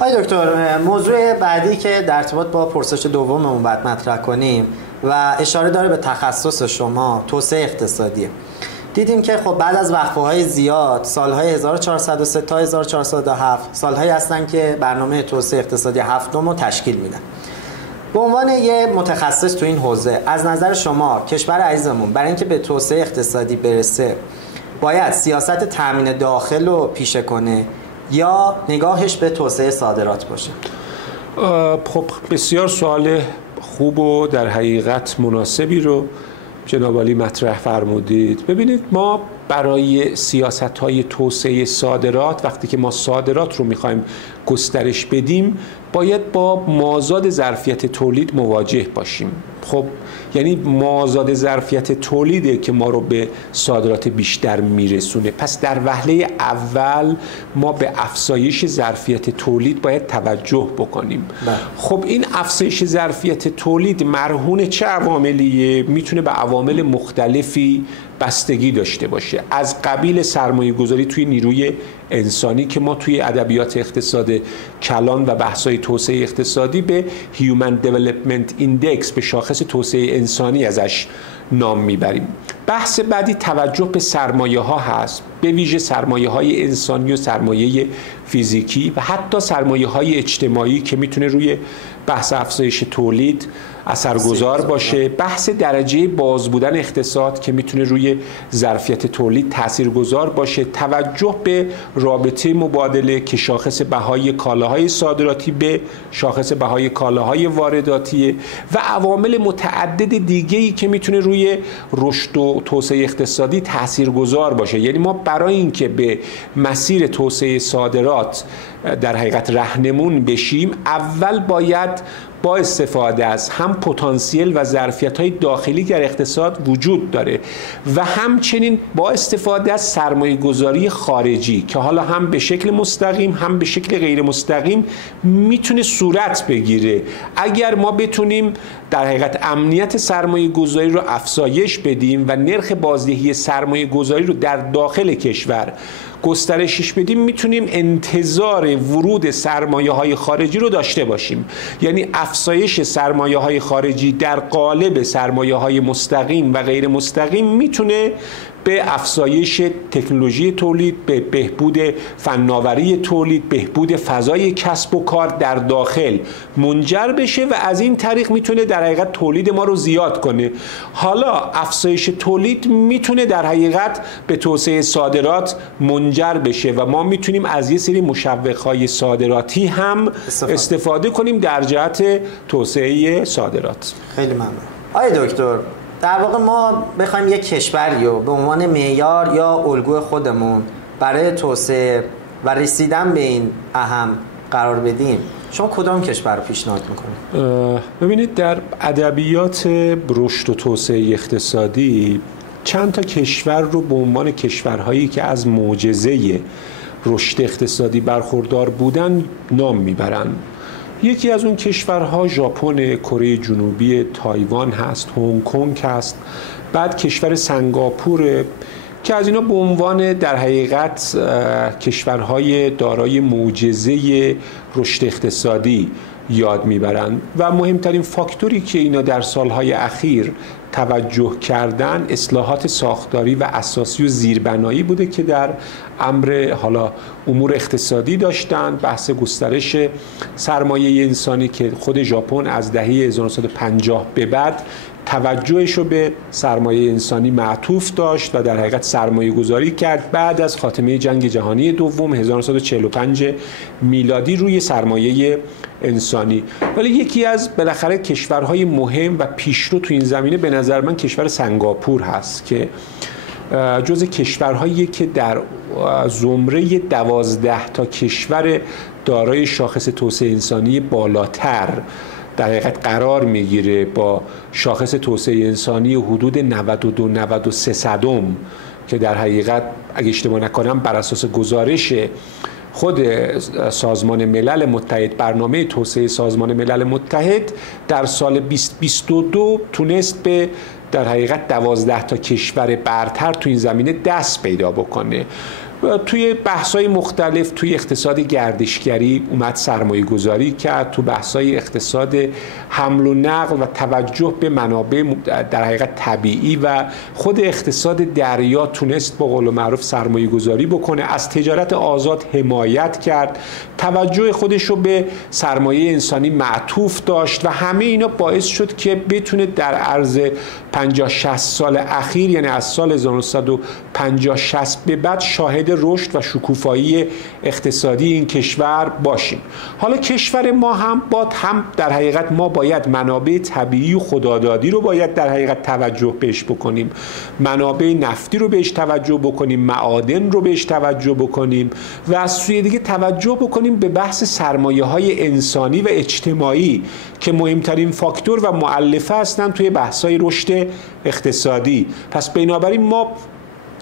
آقای دکتر، موضوع بعدی که در ارتباط با پرسش دوممون باید مطرح کنیم و اشاره داره به تخصص شما، توسعه اقتصادیه. دیدیم که خب بعد از وقفه‌های زیاد سالهای 1403 تا 1407 سالهایی هستن که برنامه توسعه اقتصادی هفتم رو تشکیل میدن. به عنوان یه متخصص تو این حوزه، از نظر شما کشور عزیزمون برای اینکه به توسعه اقتصادی برسه باید سیاست تامین داخل رو پیشه کنه یا نگاهش به توسعه صادرات باشه؟ خب بسیار سوال خوب و در حقیقت مناسبی رو جناب عالی مطرح فرمودید. ببینید، ما برای سیاست‌های توسعه صادرات، وقتی که ما صادرات رو می‌خوایم گسترش بدیم، باید با مازاد ظرفیت تولید مواجه باشیم. خب یعنی مازاد ظرفیت تولیده که ما رو به صادرات بیشتر میرسونه. پس در وهله اول ما به افزایش ظرفیت تولید باید توجه بکنیم. خب این افزایش ظرفیت تولید مرهون چه عواملیه؟ میتونه به عوامل مختلفی بستگی داشته باشه، از قبیل سرمایه گذاری توی نیروی انسانی که ما توی ادبیات اقتصاد کلان و بحث‌های توسعه اقتصادی به Human Development Index، به شاخص توسعه انسانی ازش نام میبریم. بحث بعدی توجه به سرمایه ها هست، به ویژه سرمایه های انسانی و سرمایه فیزیکی و حتی سرمایه های اجتماعی که میتونه روی بحث افزایش تولید اثرگذار باشه. بحث درجه باز بودن اقتصاد که میتونه روی ظرفیت تولید تاثیرگذار باشه. توجه به رابطه مبادله که شاخص بهای کالاهای صادراتی به شاخص بهای کالاهای وارداتی و عوامل متعدد دیگه‌ای که میتونه روی رشد و توسعه اقتصادی تاثیرگذار باشه. یعنی ما برای اینکه به مسیر توسعه صادرات در حقیقت راهنمون بشیم، اول باید با استفاده از هم پتانسیل و ظرفیت‌های داخلی در اقتصاد وجود داره و همچنین با استفاده از سرمایه‌گذاری خارجی که حالا هم به شکل مستقیم هم به شکل غیر مستقیم میتونه صورت بگیره. اگر ما بتونیم در حقیقت امنیت سرمایه‌گذاری رو افزایش بدیم و نرخ بازدهی سرمایه‌گذاری رو در داخل کشور گسترشش بدیم، میتونیم انتظار ورود سرمایه‌های خارجی رو داشته باشیم. یعنی افزایش سرمایه‌های خارجی در قالب سرمایه‌های مستقیم و غیر مستقیم میتونه به افزایش تکنولوژی تولید، به بهبود فناوری تولید، بهبود فضای کسب و کار در داخل منجر بشه و از این طریق میتونه در حقیقت تولید ما رو زیاد کنه. حالا افزایش تولید میتونه در حقیقت به توسعه صادرات منجر بشه و ما میتونیم از یه سری مشوق‌های صادراتی هم استفاده کنیم در جهت توسعه صادرات. خیلی ممنون. آقای دکتر، در واقع ما بخوایم یک کشوری رو به عنوان معیار یا الگوی خودمون برای توسعه و رسیدن به این اهم قرار بدیم، شما کدام کشور رو پیشنهاد میکنید؟ ببینید، در ادبیات رشد و توسعه اقتصادی چند تا کشور رو به عنوان کشورهایی که از معجزه رشد اقتصادی برخوردار بودن نام میبرن. یکی از اون کشورها ژاپن، کره جنوبی، تایوان هست، هنگ کنگ هست. بعد کشور سنگاپور که از اینا به عنوان در حقیقت کشورهای دارای معجزه رشد اقتصادی یاد میبرند و مهمترین فاکتوری که اینا در سالهای اخیر توجه کردن اصلاحات ساختاری و اساسی و زیربنایی بوده که در امر حالا امور اقتصادی داشتن. بحث گسترش سرمایه انسانی که خود ژاپن از دهه 1950 به بعد توجهش رو به سرمایه انسانی معطوف داشت و در حقیقت سرمایه گذاری کرد بعد از خاتمه جنگ جهانی دوم 1945 میلادی روی سرمایه انسانی. ولی یکی از بالاخره کشورهای مهم و پیشرو تو این زمینه به نظر من کشور سنگاپور هست که جز کشورهایی که در زمره 12 تا کشور دارای شاخص توسعه انسانی بالاتر در حقیقت قرار میگیره با شاخص توسعه انسانی حدود 92-93 که در حقیقت اگه اشتباه نکنم بر اساس گزارش خود سازمان ملل متحد، برنامه توسعه سازمان ملل متحد در سال 2022 تونست به در حقیقت 12 تا کشور برتر تو این زمینه دست پیدا بکنه توی بحث‌های مختلف توی اقتصاد گردشگری اومد سرمایه گذاری کرد، تو بحث‌های اقتصاد حمل و نقل و توجه به منابع در حقیقت طبیعی و خود اقتصاد دریا تونست با قول معروف سرمایه گذاری بکنه، از تجارت آزاد حمایت کرد، توجه خودش رو به سرمایه انسانی معطوف داشت و همه اینا باعث شد که بتونه در عرض 50-60 سال اخیر، یعنی از سال 1950-60 به بعد شاهد رشد و شکوفایی اقتصادی این کشور باشیم. حالا کشور ما هم در حقیقت ما باید منابع طبیعی و خدادادی رو باید در حقیقت توجه بهش بکنیم، منابع نفتی رو بهش توجه بکنیم، معادن رو بهش توجه بکنیم و از سوی دیگه توجه بکنیم به بحث سرمایه‌های انسانی و اجتماعی که مهمترین فاکتور و مؤلفه هستن توی بحث‌های رشد اقتصادی. پس بنابراین ما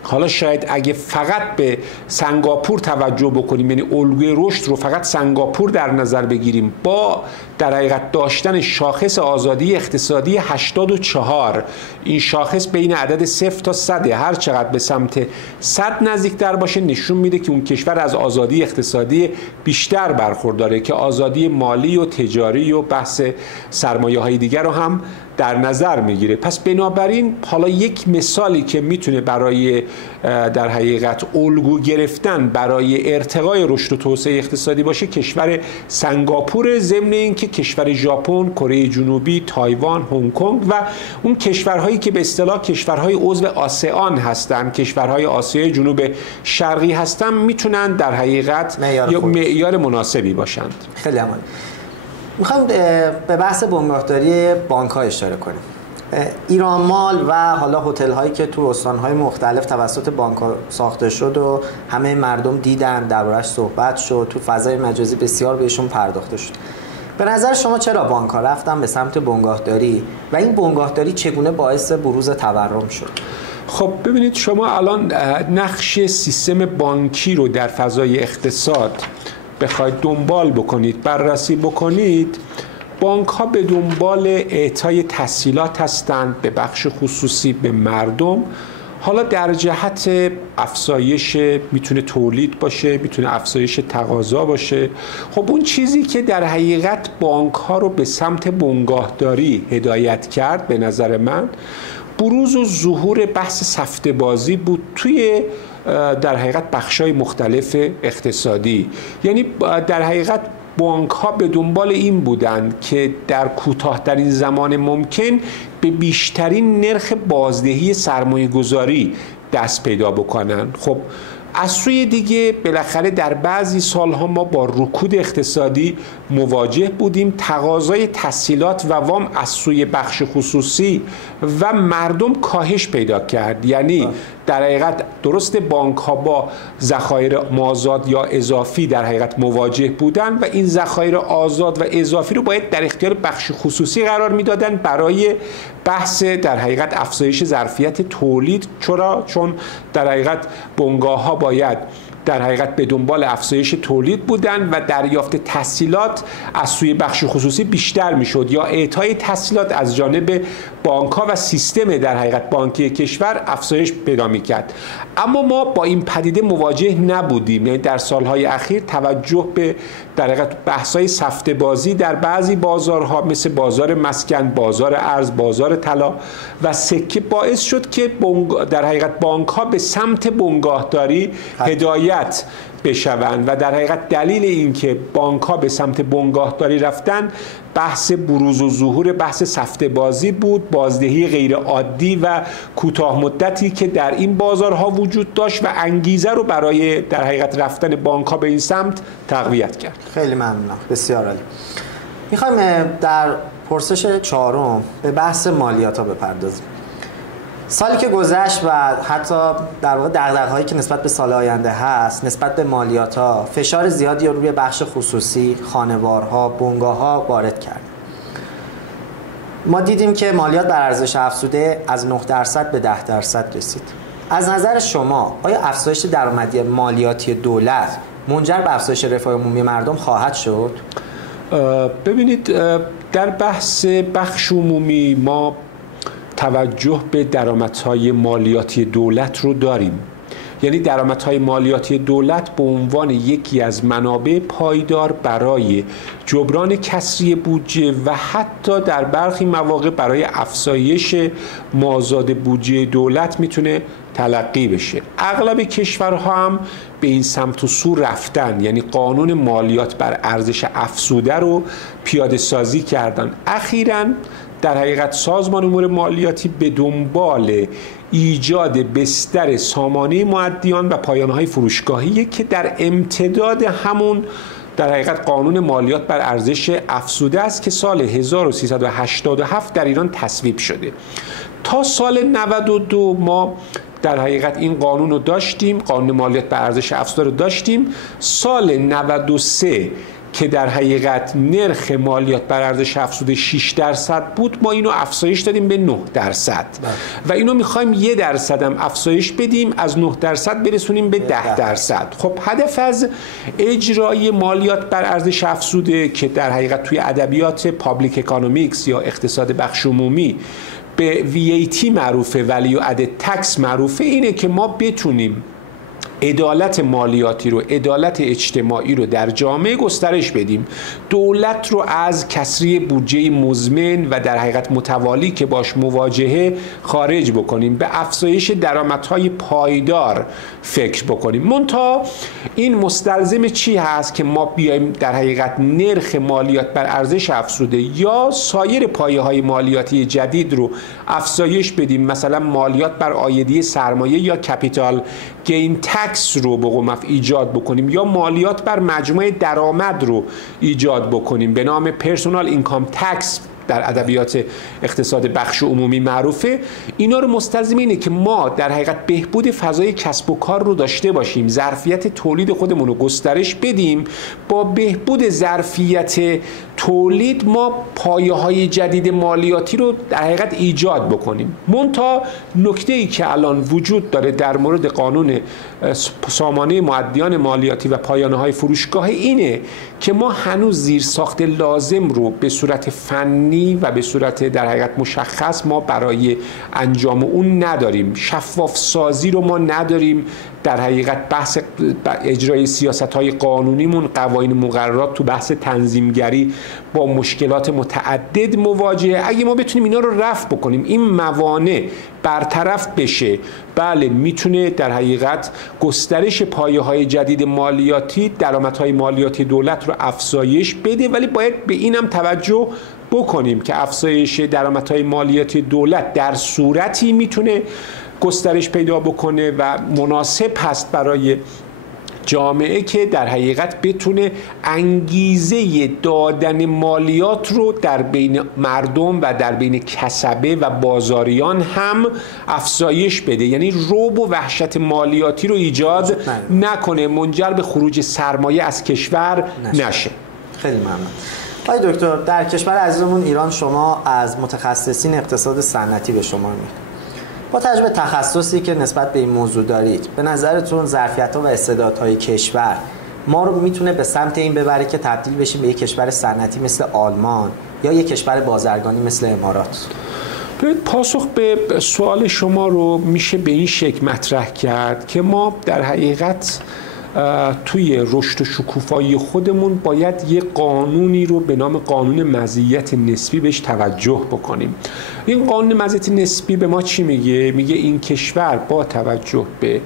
حالا شاید اگه فقط به سنگاپور توجه بکنیم، یعنی الگوی رشد رو فقط سنگاپور در نظر بگیریم، با در حقیقت داشتن شاخص آزادی اقتصادی 84، این شاخص بین عدد 0 تا 100، هر چقدر به سمت 100 نزدیکتر باشه نشون میده که اون کشور از آزادی اقتصادی بیشتر برخورداره که آزادی مالی و تجاری و بحث سرمایه‌های دیگر رو هم در نظر میگیره. پس بنابراین حالا یک مثالی که میتونه برای در حقیقت الگو گرفتن برای ارتقای رشد و توسعه اقتصادی باشه کشور سنگاپور، ضمن اینکه کشور ژاپن، کره جنوبی، تایوان، هنگ کنگ و اون کشورهایی که به اصطلاح کشورهای عضو آسئان هستن، کشورهای آسیای جنوب شرقی هستن، میتونن در حقیقت معیار مناسبی باشند. خیلی عالی. میخوایم به بحث بنگاهداری بانک‌ها اشاره کنیم. ایران مال و حالا هتل هایی که تو استان‌های مختلف توسط بانک‌ها ساخته شد و همه مردم دیدن، دربارش صحبت شد، تو فضای مجازی بسیار بهشون پرداخته شد. به نظر شما چرا بانک‌ها رفتن به سمت بنگاهداری و این بنگاهداری چگونه باعث بروز تورم شد؟ خب ببینید، شما الان نقش سیستم بانکی رو در فضای اقتصاد بخواید دنبال بکنید، بررسی بکنید، بانک ها به دنبال اعطای تسهیلات هستند به بخش خصوصی به مردم. حالا در جهت افزایش میتونه تولید باشه، میتونه افزایش تقاضا باشه. خب اون چیزی که در حقیقت بانک ها رو به سمت بنگاهداری هدایت کرد به نظر من بروز و ظهور بحث سفته بازی بود توی در حقیقت بخشای مختلف اقتصادی. یعنی در حقیقت بانک ها به دنبال این بودند که در کوتاه‌ترین زمان ممکن به بیشترین نرخ بازدهی سرمایه گذاری دست پیدا بکنن. خب از سوی دیگه بالاخره در بعضی سالها ما با رکود اقتصادی مواجه بودیم، تقاضای تسهیلات و وام از سوی بخش خصوصی و مردم کاهش پیدا کرد. یعنی در حقیقت درست بانک ها با ذخایر آزاد یا اضافی در حقیقت مواجه بودن و این ذخایر آزاد و اضافی رو باید در اختیار بخش خصوصی قرار میدادن برای بحث در حقیقت افزایش ظرفیت تولید. چون در حقیقت بنگاه ها باید در حقیقت به دنبال افزایش تولید بودن و دریافت تسهیلات از سوی بخش خصوصی بیشتر میشد یا اعطای تسهیلات از جانب بانک ها و سیستم در حقیقت بانکی کشور افزایش پیدا میکرد. اما ما با این پدیده مواجه نبودیم. یعنی در سالهای اخیر توجه به در حقیقت بحث‌های سفته بازی در بعضی بازارها مثل بازار مسکن، بازار ارز، بازار طلا و سکه باعث شد که در حقیقت بانک ها به سمت بنگاهداری هدایت بشوند و در حقیقت دلیل این که بانک ها به سمت بنگاهداری رفتن بحث بروز و ظهور بحث سفته بازی بود، بازدهی غیر عادی و کوتاه مدتی که در این بازارها وجود داشت و انگیزه رو برای در حقیقت رفتن بانک ها به این سمت تقویت کرد. خیلی ممنونم، بسیار عالی. میخوایم در پرسش چهارم به بحث مالیات ها بپردازیم. سالی که گذشت و حتی در واقع دغدغه‌هایی که نسبت به سال آینده هست نسبت به مالیات‌ها فشار زیادی روی بخش خصوصی، خانوارها، بنگاه‌ها وارد کرد. ما دیدیم که مالیات بر ارزش افزوده از 9% به 10% رسید. از نظر شما آیا افزایش درآمدی مالیاتی دولت منجر به افزایش رفاه عمومی مردم خواهد شد؟ ببینید، در بحث بخش عمومی ما توجه به درآمدهای مالیاتی دولت رو داریم، یعنی درآمدهای مالیاتی دولت به عنوان یکی از منابع پایدار برای جبران کسری بودجه و حتی در برخی مواقع برای افزایش مازاد بودجه دولت میتونه تلقی بشه. اغلب کشورها هم به این سمت و سو رفتن، یعنی قانون مالیات بر ارزش افزوده رو پیاده سازی کردن. اخیراً در حقیقت سازمان امور مالیاتی به دنبال ایجاد بستر سامانه مؤدیان و پایانه‌های فروشگاهی که در امتداد همون در حقیقت قانون مالیات بر ارزش افزوده است که سال 1387 در ایران تصویب شده. تا سال 92 ما در حقیقت این قانون رو داشتیم، قانون مالیات بر ارزش افزوده رو داشتیم. سال 93 که در حقیقت نرخ مالیات بر ارزش افزوده 6% بود، ما اینو افزایش دادیم به 9% و اینو میخوایم 1% هم افزایش بدیم، از 9% برسونیم به 10%. خب هدف از اجرای مالیات بر ارزش افزوده که در حقیقت توی ادبیات پابلیک اکونومیکس یا اقتصاد بخش عمومی به VAT معروفه، ولیو ادد تکس معروفه، اینه که ما بتونیم عدالت مالیاتی رو، عدالت اجتماعی رو در جامعه گسترش بدیم، دولت رو از کسری بودجه مزمن و در حقیقت متوالی که باش مواجهه خارج بکنیم، به افزایش درآمدهای پایدار فکر بکنیم. منتها این مستلزم چی هست که ما بیایم در حقیقت نرخ مالیات بر ارزش افزوده یا سایر پایه‌های مالیاتی جدید رو افزایش بدیم، مثلا مالیات بر عایدی سرمایه یا کپیتال گین تکس رو به قوم ایجاد بکنیم یا مالیات بر مجموع درآمد رو ایجاد بکنیم به نام پرسونال اینکام تکس در ادبیات اقتصاد بخش عمومی معروفه. اینا رو مستلزم اینه که ما در حقیقت بهبود فضای کسب و کار رو داشته باشیم، ظرفیت تولید خودمون رو گسترش بدیم. با بهبود ظرفیت تولید ما پایه‌های جدید مالیاتی رو در حقیقت ایجاد بکنیم. منتها نکته‌ای که الان وجود داره در مورد قانون سامانه مؤدیان مالیاتی و پایانه‌های فروشگاه اینه که ما هنوز زیرساخت لازم رو به صورت فنی و به صورت در حقیقت مشخص ما برای انجام اون نداریم. شفاف سازی رو ما نداریم. در حقیقت بحث اجرای سیاست‌های قانونیمون، قوانین مقررات تو بحث تنظیمگری با مشکلات متعدد مواجهه. اگه ما بتونیم اینا رو رفع بکنیم، این موانع برطرف بشه، بله میتونه در حقیقت گسترش پایه‌های جدید مالیاتی، درآمدهای مالیاتی دولت رو افزایش بده. ولی باید به اینم توجه بکنیم که افزایش درآمدهای مالیاتی دولت در صورتی میتونه گسترش پیدا بکنه و مناسب هست برای جامعه که در حقیقت بتونه انگیزه دادن مالیات رو در بین مردم و در بین کسبه و بازاریان هم افزایش بده، یعنی رعب و وحشت مالیاتی رو ایجاد نکنه، منجر به خروج سرمایه از کشور نشه. خیلی ممنون. آقای دکتر، در کشور عزیزمون ایران شما از متخصصین اقتصاد صنعتی به شما میاد. با توجه به تخصصی که نسبت به این موضوع دارید، به نظرتون ظرفیت‌ها و استعدادهای کشور ما رو میتونه به سمت این ببره که تبدیل بشیم به یک کشور صنعتی مثل آلمان یا یک کشور بازرگانی مثل امارات؟ پاسخ به سوال شما رو میشه به این شکل مطرح کرد که ما در حقیقت توی رشد و شکوفایی خودمون باید یه قانونی رو به نام قانون مزیت نسبی بهش توجه بکنیم. این قانون مزیت نسبی به ما چی میگه؟ میگه این کشور با توجه به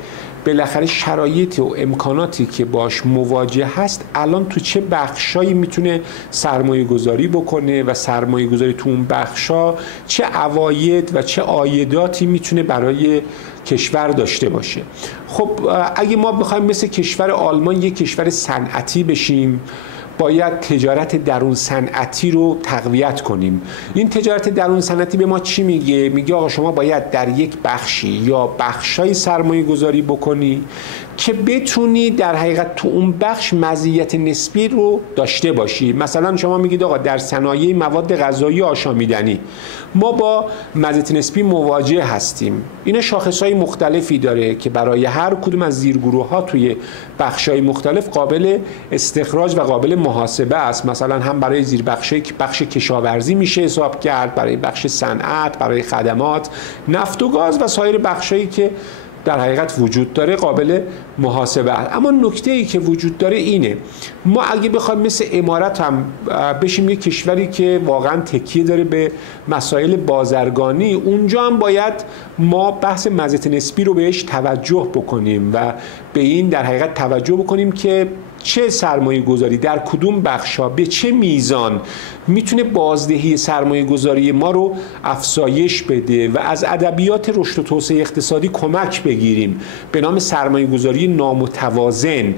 بالاخره شرایط و امکاناتی که باش مواجه هست الان تو چه بخشایی میتونه سرمایه گذاری بکنه و سرمایه گذاری تو اون بخشا چه عواید و چه عایداتی میتونه برای کشور داشته باشه. خب اگه ما بخوایم مثل کشور آلمان یک کشور صنعتی بشیم، باید تجارت درون صنعتی رو تقویت کنیم. این تجارت درون صنعتی به ما چی میگه؟ میگه آقا شما باید در یک بخشی یا بخشای سرمایه گذاری بکنی که بتونی در حقیقت تو اون بخش مزیت نسبی رو داشته باشی. مثلا شما میگید آقا در صنایع مواد غذایی آشامیدنی ما با مزیت نسبی مواجه هستیم. این شاخصهای مختلفی داره که برای هر کدوم از زیرگروه‌ها توی بخش‌های مختلف قابل استخراج و قابل محاسبه است. مثلا هم برای زیربخشی که بخش کشاورزی میشه حساب کرد، برای بخش صنعت، برای خدمات، نفت و گاز و سایر بخشایی که در حقیقت وجود داره، قابل محاسبه است. اما نکته ای که وجود داره اینه، ما اگه بخوایم مثل امارات هم بشیم یک کشوری که واقعا تکیه داره به مسائل بازرگانی، اونجا هم باید ما بحث مزیت نسبی رو بهش توجه بکنیم و به این در حقیقت توجه بکنیم که چه سرمایه گذاری در کدوم بخشا به چه میزان میتونه بازدهی سرمایه گذاری ما رو افزایش بده و از ادبیات رشد و توسعه اقتصادی کمک بگیریم به نام سرمایه گذاری نامتوازن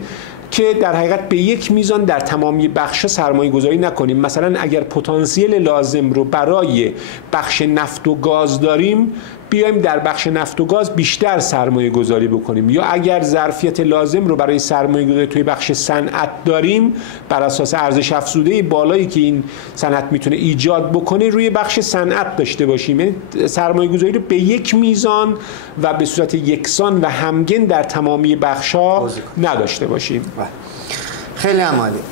که در حقیقت به یک میزان در تمامی بخشا سرمایه گذاری نکنیم. مثلا اگر پتانسیل لازم رو برای بخش نفت و گاز داریم، بیایم در بخش نفت و گاز بیشتر سرمایه گذاری بکنیم، یا اگر ظرفیت لازم رو برای سرمایه گذاری توی بخش صنعت داریم، بر اساس ارزش افزوده بالایی که این صنعت میتونه ایجاد بکنه روی بخش صنعت داشته باشیم. یعنی سرمایه گذاری رو به یک میزان و به صورت یکسان و همگن در تمامی بخش‌ها نداشته باشیم. خیلی عالی.